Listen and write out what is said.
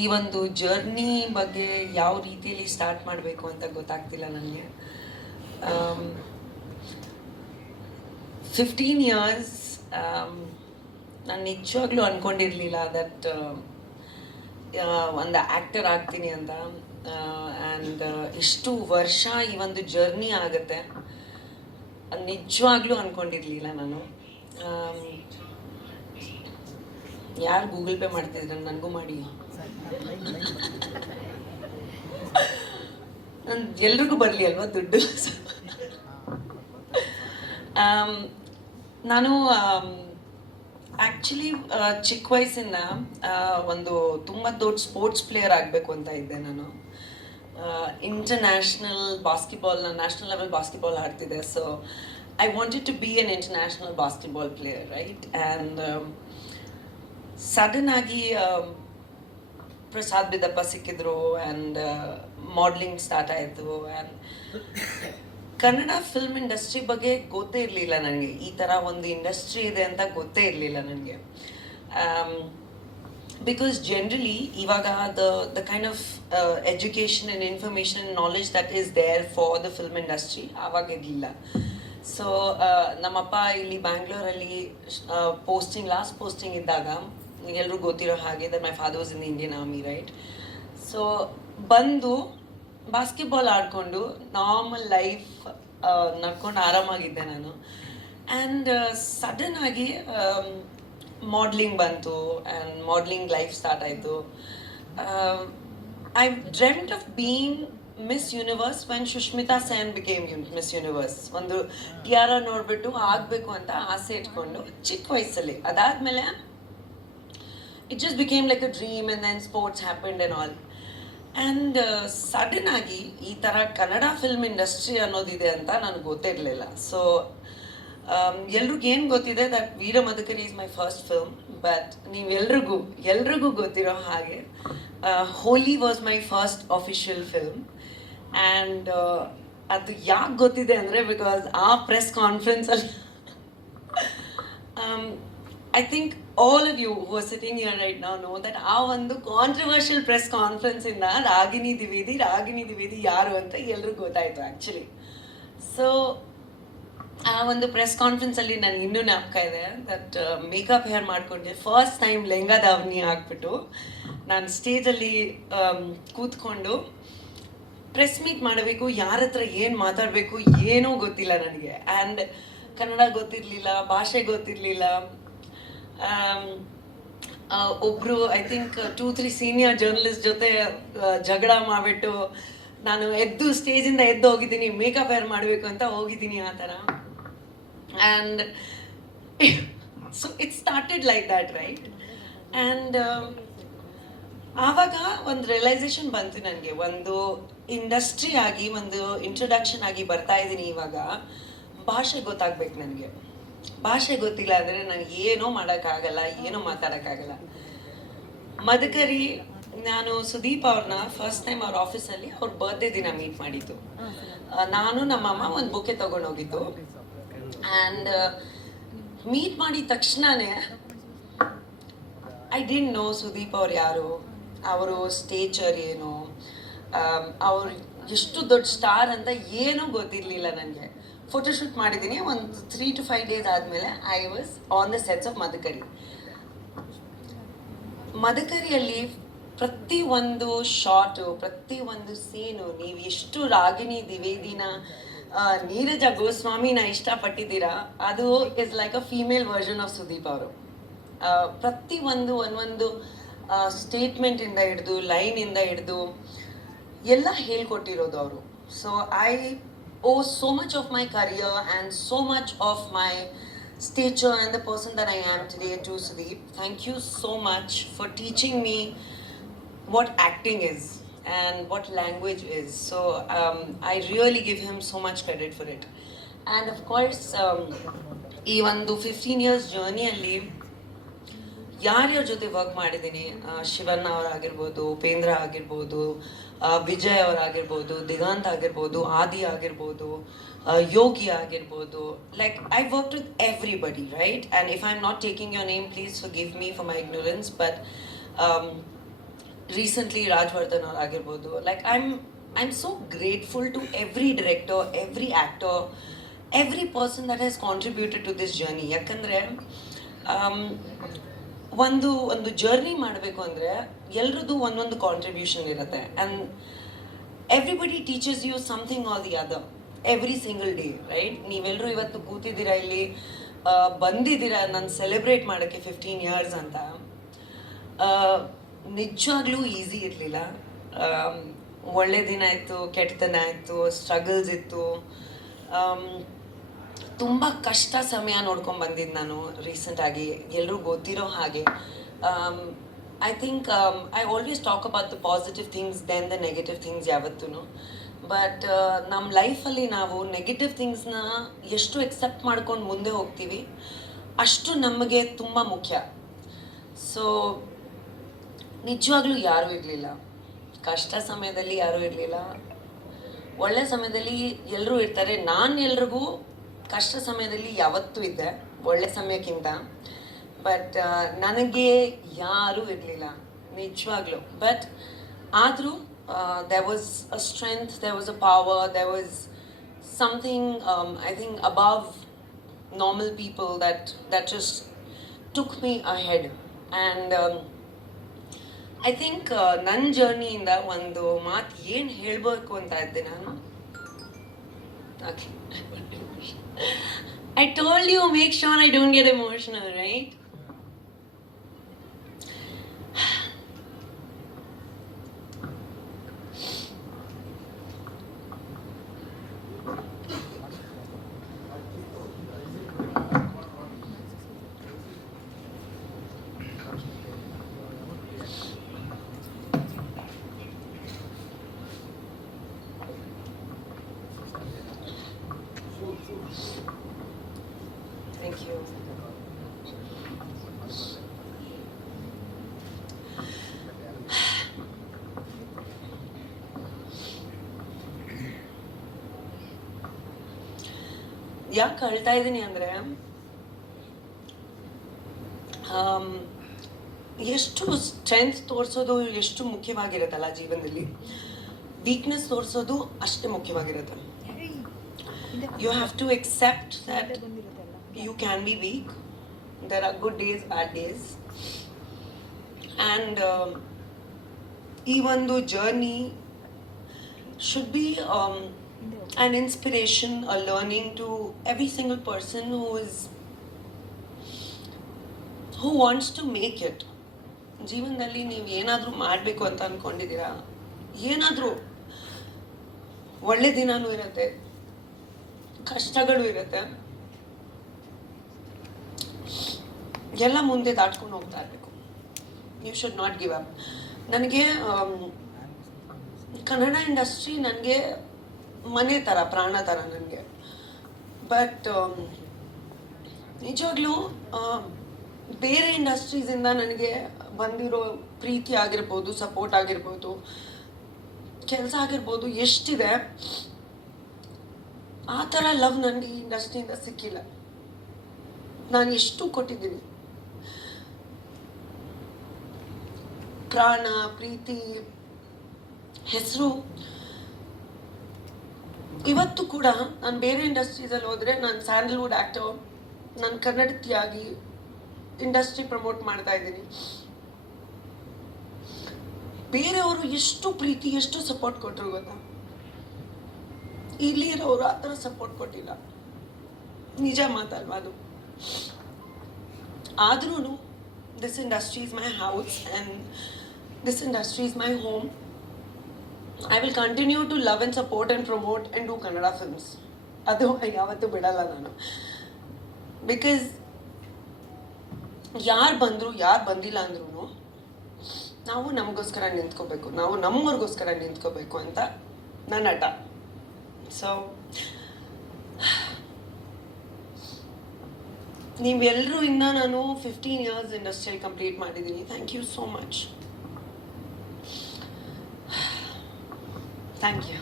ಈ ಒಂದು ಜರ್ನಿ ಬಗ್ಗೆ ಯಾವ ರೀತಿಯಲ್ಲಿ ಸ್ಟಾರ್ಟ್ ಮಾಡಬೇಕು ಅಂತ ಗೊತ್ತಾಗ್ತಿಲ್ಲ ನನಗೆ. 15 years ನಾನು ನಿಜವಾಗ್ಲೂ ಅಂದ್ಕೊಂಡಿರಲಿಲ್ಲ ದಟ್ ಒಂದು ಆ್ಯಕ್ಟರ್ ಆಗ್ತೀನಿ ಅಂತ. ಆ್ಯಂಡ್ ಇಷ್ಟು ವರ್ಷ ಈ ಒಂದು ಜರ್ನಿ ಆಗುತ್ತೆ ನಿಜವಾಗ್ಲೂ ಅಂದ್ಕೊಂಡಿರಲಿಲ್ಲ ನಾನು. ಯಾರು ಗೂಗಲ್ ಪೇ ಮಾಡ್ತಿದ್ರೆ ನನಗೂ ಮಾಡಿ, ಎಲ್ರಿಗೂ ಬರಲಿ ಅಲ್ವಾ ದುಡ್ಡು. ನಾನು ಆ್ಯಕ್ಚುಲಿ ಚಿಕ್ಕ ವಯಸ್ಸಿಂದ ಒಂದು ತುಂಬ ದೊಡ್ಡ ಸ್ಪೋರ್ಟ್ಸ್ ಪ್ಲೇಯರ್ ಆಗಬೇಕು ಅಂತ ಇದ್ದೆ ನಾನು. ಇಂಟರ್ನ್ಯಾಷನಲ್ ಬಾಸ್ಕೆಟ್ಬಾಲ್, ನಾನು ನ್ಯಾಷನಲ್ ಲೆವೆಲ್ ಬಾಸ್ಕೆಟ್ಬಾಲ್ ಆಡ್ತಿದ್ದೆ. So I wanted to be an international basketball player, right? And sudden ಆಗಿ ಪ್ರಸಾದ್ ಬಿದ್ದಪ್ಪ ಸಿಕ್ಕಿದ್ರು ಆ್ಯಂಡ್ ಮಾಡ್ಲಿಂಗ್ ಸ್ಟಾರ್ಟ್ ಆಯಿತು. ಆ್ಯಂಡ್ ಕನ್ನಡ ಫಿಲ್ಮ್ ಇಂಡಸ್ಟ್ರಿ ಬಗ್ಗೆ ಗೊತ್ತೇ ಇರಲಿಲ್ಲ ನನಗೆ. ಈ ಥರ ಒಂದು ಇಂಡಸ್ಟ್ರಿ ಇದೆ ಅಂತ ಗೊತ್ತೇ ಇರಲಿಲ್ಲ ನನಗೆ. ಬಿಕಾಸ್ ಜನರಲಿ ಇವಾಗ the kind of education and information and knowledge that is there for the film industry ಆವಾಗ ಇರಲಿಲ್ಲ. ಸೊ ನಮ್ಮಪ್ಪ ಇಲ್ಲಿ ಬ್ಯಾಂಗ್ಳೂರಲ್ಲಿ ಲಾಸ್ಟ್ ಪೋಸ್ಟಿಂಗ್ ಇದ್ದಾಗ, ಎಲ್ಲರೂ ಗೊತ್ತಿರೋ ಹಾಗೆ that my father was in the Indian army, right? So ಬಂದು ಬಾಸ್ಕೆಟ್ಬಾಲ್ ಆಡಿಕೊಂಡು ನಾರ್ಮಲ್ ಲೈಫ್ ನಡ್ಕೊಂಡು ಆರಾಮಾಗಿದ್ದೆ ನಾನು. ಆ್ಯಂಡ್ ಸಡನ್ ಆಗಿ ಮಾಡ್ಲಿಂಗ್ ಬಂತು ಆ್ಯಂಡ್ ಮಾಡ್ಲಿಂಗ್ ಲೈಫ್ ಸ್ಟಾರ್ಟ್ ಆಯಿತು. I dreamed of being miss universe when Sushmita Sen became miss universe. ಒಂದು TR ನೋಡಿಬಿಟ್ಟು ಆಗಬೇಕು ಅಂತ ಆಸೆ ಇಟ್ಕೊಂಡು ಚಿಕ್ಕ ವಯಸ್ಸಲ್ಲಿ. ಅದಾದಮೇಲೆ it just became like a dream and then sports happened and all. And sudden ಆಗಿ ಈ ಥರ ಕನ್ನಡ ಫಿಲ್ಮ್ ಇಂಡಸ್ಟ್ರಿ ಅನ್ನೋದಿದೆ ಅಂತ ನನಗೆ ಗೊತ್ತಿರಲಿಲ್ಲ. ಸೊ ಎಲ್ರಿಗೇನು ಗೊತ್ತಿದೆ that Veera Madakari is my first film. But ಎಲ್ರಿಗೂ ಗೊತ್ತಿರೋ ಹಾಗೆ Holi was my first official film. And ಅದು ಯಾಕೆ ಗೊತ್ತಿದೆ ಅಂದರೆ ಬಿಕಾಸ್ ಆ ಪ್ರೆಸ್ ಕಾನ್ಫರೆನ್ಸಲ್ಲಿ I think all of you who are sitting here right now know that ಆ ಒಂದು ಕಾಂಟ್ರವರ್ಷಿಯಲ್ ಪ್ರೆಸ್ ಕಾನ್ಫರೆನ್ಸಿಂದ ರಾಗಿಣಿ ದ್ವಿವೇದಿ ಯಾರು ಅಂತ ಎಲ್ರಿಗೂ ಗೊತ್ತಾಯಿತು ಆ್ಯಕ್ಚುಲಿ. ಸೊ ಆ ಒಂದು ಪ್ರೆಸ್ ಕಾನ್ಫರೆನ್ಸಲ್ಲಿ ನನಗೆ ಇನ್ನೂ ಜ್ಞಾಪಕ ಇದೆ ದಟ್ ಮೇಕಪ್ ಹೇರ್ ಮಾಡಿಕೊಂಡೆ ಫಸ್ಟ್ ಟೈಮ್ ಲೆಹಂಗಾ ದಾವಣಿ ಹಾಕ್ಬಿಟ್ಟು ನಾನು ಸ್ಟೇಜಲ್ಲಿ ಕೂತ್ಕೊಂಡು ಪ್ರೆಸ್ ಮೀಟ್ ಮಾಡಬೇಕು, ಯಾರ ಹತ್ರ ಏನು ಮಾತಾಡಬೇಕು ಏನೂ ಗೊತ್ತಿಲ್ಲ ನನಗೆ. ಆ್ಯಂಡ್ ಕನ್ನಡ ಗೊತ್ತಿರಲಿಲ್ಲ, ಭಾಷೆ ಗೊತ್ತಿರಲಿಲ್ಲ. ಒಬ್ಬರು ಐ ಥಿಂಕ್ 2-3 ಸೀನಿಯರ್ ಜರ್ನಲಿಸ್ಟ್ ಜೊತೆ ಜಗಳ ಮಾಡಿಬಿಟ್ಟು ನಾನು ಸ್ಟೇಜಿಂದ ಎದ್ದು ಹೋಗಿದ್ದೀನಿ, ಮೇಕಪ್ ಹೇರ್ ಮಾಡಬೇಕು ಅಂತ ಹೋಗಿದ್ದೀನಿ ಆ ಥರ. And so it started like that, right? And ಆವಾಗ ಒಂದು ರಿಯಲೈಸೇಷನ್ ಬಂತು ನನಗೆ, ಒಂದು ಇಂಡಸ್ಟ್ರಿ ಆಗಿ ಒಂದು ಇಂಟ್ರೊಡಕ್ಷನ್ ಆಗಿ ಬರ್ತಾ ಇದ್ದೀನಿ. ಇವಾಗ ಭಾಷೆ ಗೊತ್ತಾಗ್ಬೇಕು ನನಗೆ. ಭಾಷೆ ಗೊತ್ತಿಲ್ಲ ಅಂದರೆ ನನಗೆ ಏನೋ ಮಾಡೋಕ್ಕಾಗಲ್ಲ, ಏನೋ ಮಾತಾಡೋಕ್ಕಾಗಲ್ಲ. ಮದಕರಿ, ನಾನು ಸುದೀಪ್ ಅವ್ರನ್ನ ಫಸ್ಟ್ ಟೈಮ್ ಅವ್ರ ಆಫೀಸಲ್ಲಿ ಅವ್ರ ಬರ್ತ್ಡೇ ದಿನ ಮೀಟ್ ಮಾಡಿದ್ದು. ನಾನು ನಮ್ಮಮ್ಮ ಒಂದು ಬುಕ್ಕೆ ತೊಗೊಂಡೋಗಿದ್ದು. ಆ್ಯಂಡ್ ಮೀಟ್ ಮಾಡಿದ ತಕ್ಷಣವೇ ಐ ಡಿಂಟ್ ನೋ ಸುದೀಪ್ ಅವ್ರು ಯಾರು, ಅವರು ಸ್ಟೇಚರ್ ಏನು, ಅವ್ರು ಎಷ್ಟು ದೊಡ್ಡ ಸ್ಟಾರ್ ಅಂತ ಏನೂ ಗೊತ್ತಿರಲಿಲ್ಲ ನನಗೆ. ಫೋಟೋಶೂಟ್ ಮಾಡಿದ್ದೀನಿ. ಒಂದು 3 to 5 days ಆದಮೇಲೆ I was on the sets of ಮದಕರಿಯಲ್ಲಿ ಪ್ರತಿಯೊಂದು ಶಾಟು, ಪ್ರತಿಯೊಂದು ಸೀನು, ನೀವು ಎಷ್ಟು ರಾಗಿಣಿ ದ್ವಿವೇದಿನ, ನೀರಜ ಗೋಸ್ವಾಮಿನ ಇಷ್ಟಪಟ್ಟಿದ್ದೀರಾ, ಅದು is like a female version of Sudeep ಅವರು. ಒಂದೊಂದು ಸ್ಟೇಟ್ಮೆಂಟಿಂದ ಹಿಡಿದು ಲೈನಿಂದ ಹಿಡಿದು ಎಲ್ಲ ಹೇಳ್ಕೊಟ್ಟಿರೋದು ಅವರು. So I owe so much of my career and so much of my stature and the person that I am today to Sudeep. Thank you so much for teaching me what acting is and what language is. So I really give him so much credit for it. And of course, ಈ ಒಂದು 15 years ಜರ್ನಿಯಲ್ಲಿ ಯಾರ್ಯಾರ ಜೊತೆ work ಮಾಡಿದ್ದೀನಿ, ಶಿವಣ್ಣ ಅವರಾಗಿರ್ಬೋದು, ಉಪೇಂದ್ರ ಆಗಿರ್ಬೋದು, ವಿಜಯ್ ಅವರಾಗಿರ್ಬೋದು, ದಿಗಂತ್ ಆಗಿರ್ಬೋದು, ಆದಿ ಆಗಿರ್ಬೋದು, ಯೋಗಿ ಆಗಿರ್ಬೋದು. Like I work with everybody, right? And if I am not taking your name, please forgive me for my ignorance. But recently Rajavardhan ಅವ್ರು ಆಗಿರ್ಬೋದು. Like I am so grateful to every director, every actor, every person that has contributed to this journey. ಯಾಕಂದರೆ ಒಂದು journey ಮಾಡಬೇಕು ಅಂದರೆ ಎಲ್ರದ್ದು ಒಂದೊಂದು contribution ಇರುತ್ತೆ. And everybody teachers you something all the other every single day, right? ನೀವೆಲ್ಲರೂ ಇವತ್ತು ಕೂತಿದ್ದೀರಾ ಇಲ್ಲಿ, ಬಂದಿದ್ದೀರಾ ನಾನು ಸೆಲೆಬ್ರೇಟ್ ಮಾಡೋಕ್ಕೆ 15 ಇಯರ್ಸ್ ಅಂತ. ನಿಜವಾಗ್ಲೂ ಈಸಿ ಇರಲಿಲ್ಲ. ಒಳ್ಳೆ ದಿನ ಇತ್ತು, ಕೆಟ್ಟತನ ಇತ್ತು, ಸ್ಟ್ರಗಲ್ಸ್ ಇತ್ತು. ತುಂಬ ಕಷ್ಟ ಸಮಯ ನೋಡ್ಕೊಂಡು ಬಂದಿದ್ದು ನಾನು ರೀಸೆಂಟಾಗಿ, ಎಲ್ಲರೂ ಗೊತ್ತಿರೋ ಹಾಗೆ. I think I always talk about the positive things then the negative things ಯಾವತ್ತೂ. ಬಟ್ ನಮ್ಮ ಲೈಫಲ್ಲಿ ನಾವು ನೆಗೆಟಿವ್ ಥಿಂಗ್ಸ್ನ ಎಷ್ಟು ಎಕ್ಸೆಪ್ಟ್ ಮಾಡ್ಕೊಂಡು ಮುಂದೆ ಹೋಗ್ತೀವಿ ಅಷ್ಟು ನಮಗೆ ತುಂಬ ಮುಖ್ಯ. ಸೊ ನಿಜವಾಗ್ಲೂ ಯಾರೂ ಇರಲಿಲ್ಲ, ಕಷ್ಟ ಸಮಯದಲ್ಲಿ ಯಾರೂ ಇರಲಿಲ್ಲ, ಒಳ್ಳೆ ಸಮಯದಲ್ಲಿ ಎಲ್ಲರೂ ಇರ್ತಾರೆ. ನಾನು ಎಲ್ರಿಗೂ ಕಷ್ಟ ಸಮಯದಲ್ಲಿ ಯಾವತ್ತೂ ಇದ್ದೆ, ಒಳ್ಳೆ ಸಮಯಕ್ಕಿಂತ. ಬಟ್ ನನಗೆ ಯಾರೂ ಇರಲಿಲ್ಲ ನಿಜವಾಗ್ಲೂ. ಬಟ್ ಆದರೂ there was a strength, there was a power, there was something I think above normal people that just took me ahead. And I think ನನ್ನ ಜರ್ನಿಯಿಂದ ಒಂದು ಮಾತು ಏನು ಹೇಳಬೇಕು ಅಂತ ಇದ್ದೆ ನಾನು. Okay. I told you, make sure I don't get emotional, right? Thank you. ಯಾಕೆ ಅಳ್ತಾ ಇದ್ದೀನಿ ಅಂದರೆ, ಎಷ್ಟು ಸ್ಟ್ರೆಂತ್ ತೋರಿಸೋದು ಎಷ್ಟು ಮುಖ್ಯವಾಗಿರುತ್ತಲ್ಲ ಜೀವನದಲ್ಲಿ, ವೀಕ್ನೆಸ್ ತೋರಿಸೋದು ಅಷ್ಟೇ ಮುಖ್ಯವಾಗಿರುತ್ತೆ. You have to accept that you can be weak. There are good days, bad days. And ಈ ಒಂದು journey should be an inspiration, a learning to every single person who wants to make it. ಜೀವನದಲ್ಲಿ ನೀವು ಏನಾದರೂ ಮಾಡಬೇಕು ಅಂತ ಅಂದ್ಕೊಂಡಿದ್ದೀರಾ, ಏನಾದರೂ ಒಳ್ಳೆ ದಿನವೂ ಇರುತ್ತೆ, ಕಷ್ಟಗಳು ಇರುತ್ತೆ, ಎಲ್ಲ ಮುಂದೆ ದಾಟ್ಕೊಂಡು ಹೋಗ್ತಾ ಇರಬೇಕು. You should not give up. ನನಗೆ ಕನ್ನಡ ಇಂಡಸ್ಟ್ರಿ ನನಗೆ ಮನೆ ಥರ, ಪ್ರಾಣ ಥರ ನನಗೆ. ಬಟ್ ನಿಜವಾಗ್ಲೂ ಬೇರೆ ಇಂಡಸ್ಟ್ರೀಸಿಂದ ನನಗೆ ಬಂದಿರೋ ಪ್ರೀತಿ ಆಗಿರ್ಬೋದು, ಸಪೋರ್ಟ್ ಆಗಿರ್ಬೋದು, ಕೆಲಸ ಆಗಿರ್ಬೋದು ಎಷ್ಟಿದೆ, ಆ ಥರ ಲವ್ ನನಗೆ ಈ ಇಂಡಸ್ಟ್ರಿಯಿಂದ ಸಿಕ್ಕಿಲ್ಲ. ನಾನು ಎಷ್ಟು ಕೊಟ್ಟಿದ್ದೀನಿ, ಪ್ರಾಣ, ಪ್ರೀತಿ, ಹೆಸರು. ಇವತ್ತು ಕೂಡ ನಾನು ಬೇರೆ ಇಂಡಸ್ಟ್ರೀಸಲ್ಲಿ ಹೋದರೆ, ನಾನು ಸ್ಯಾಂಡಲ್ವುಡ್ ಆ್ಯಕ್ಟರ್, ನಾನು ಕನ್ನಡತಿಯಾಗಿ ಇಂಡಸ್ಟ್ರಿ ಪ್ರಮೋಟ್ ಮಾಡ್ತಾ ಇದ್ದೀನಿ. ಬೇರೆಯವರು ಎಷ್ಟು ಪ್ರೀತಿ, ಎಷ್ಟು ಸಪೋರ್ಟ್ ಕೊಟ್ಟರು ಗೊತ್ತಾ? ಇಲ್ಲಿ ಇರೋರು ಆ ಥರ ಸಪೋರ್ಟ್ ಕೊಟ್ಟಿಲ್ಲ. ನಿಜ ಮಾತಲ್ವಾ ಅದು? ಆದ್ರೂ this industry is my house and this industry is my home. I will continue to love and support and promote and do Kannada films. ಅದು ಯಾವತ್ತೂ ಬಿಡಲ್ಲ ನಾನು. ಬಿಕಾಸ್ ಯಾರು ಬಂದರು, ಯಾರು ಬಂದಿಲ್ಲ ಅಂದ್ರೂ ನಾವು ನಮಗೋಸ್ಕರ ನಿಂತ್ಕೋಬೇಕು, ನಾವು ನಮ್ಮವ್ರಿಗೋಸ್ಕರ ನಿಂತ್ಕೋಬೇಕು ಅಂತ ನನ್ನ ಹಠ. ಸೊ ನೀವೆಲ್ಲರೂ ಇಂದ ನಾನು 15 ಇಯರ್ಸ್ ಇಂಡಸ್ಟ್ರಿಯಲ್ಲಿ ಕಂಪ್ಲೀಟ್ ಮಾಡಿದ್ದೀನಿ. Thank you so much. Thank you.